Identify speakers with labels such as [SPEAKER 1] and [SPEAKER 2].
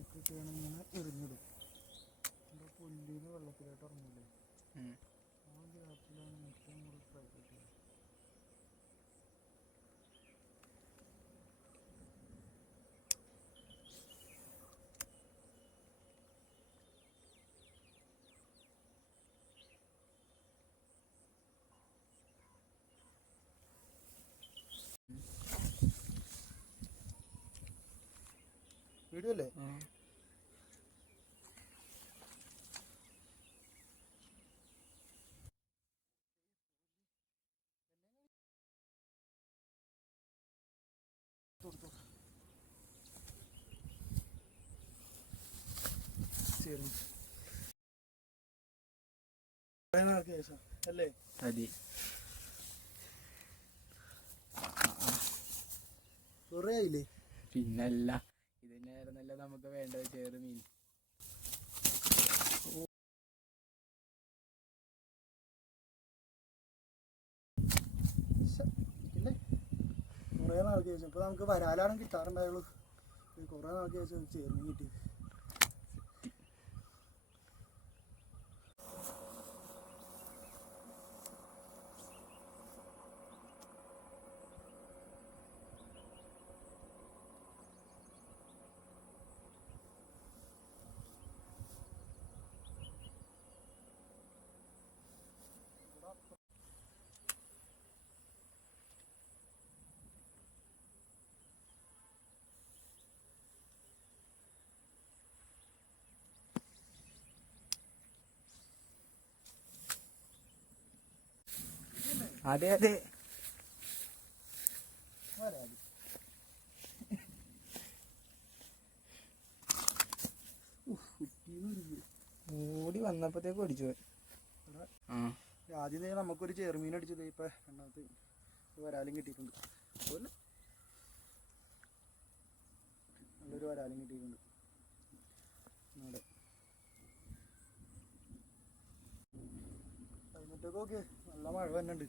[SPEAKER 1] റൈറ്റൊക്കെയാണ് ഇങ്ങനെ എറിഞ്ഞിടും. എന്താ പുല്ലിന് വെള്ളത്തിലായിട്ട്
[SPEAKER 2] ഇറങ്ങില്ലേ.
[SPEAKER 1] ആ ഗ്യാപ്പിലാണ് ഏറ്റവും കൂടുതൽ കിട്ടുക വീഡിയോ അല്ലേ
[SPEAKER 2] ആ.
[SPEAKER 1] ശരി കുറേ നാൾക്ക് ശേഷം അല്ലേ
[SPEAKER 2] മതി
[SPEAKER 1] കുറേ ആയില്ലേ
[SPEAKER 2] പിന്നല്ല തന്നെയായിരുന്നല്ലോ നമുക്ക് വേണ്ടത് ചേറ് മീൻ.
[SPEAKER 1] കുറേ നാൾക്ക് ചോദിച്ചു ഇപ്പൊ നമുക്ക് വരാലാണ് കിട്ടാറുണ്ടായുള്ളൂ. കുറേ നാൾക്ക് ചോദിച്ചു ചേർന്ന് കിട്ടി.
[SPEAKER 2] അതെ അതെ. ഓടി വന്നപ്പോഴത്തേക്ക് ഓടിച്ചു പോയി.
[SPEAKER 1] ആദ്യം തന്നെ നമുക്കൊരു ചെറുമീൻ അടിച്ചത് ഇപ്പൊ രണ്ടാമത്തെ വരാലും കിട്ടിയിട്ടുണ്ട്. നല്ലൊരു വരാലും കിട്ടിയിട്ടുണ്ട്. നോക്ക് നല്ല മഴ തന്നെ ഉണ്ട്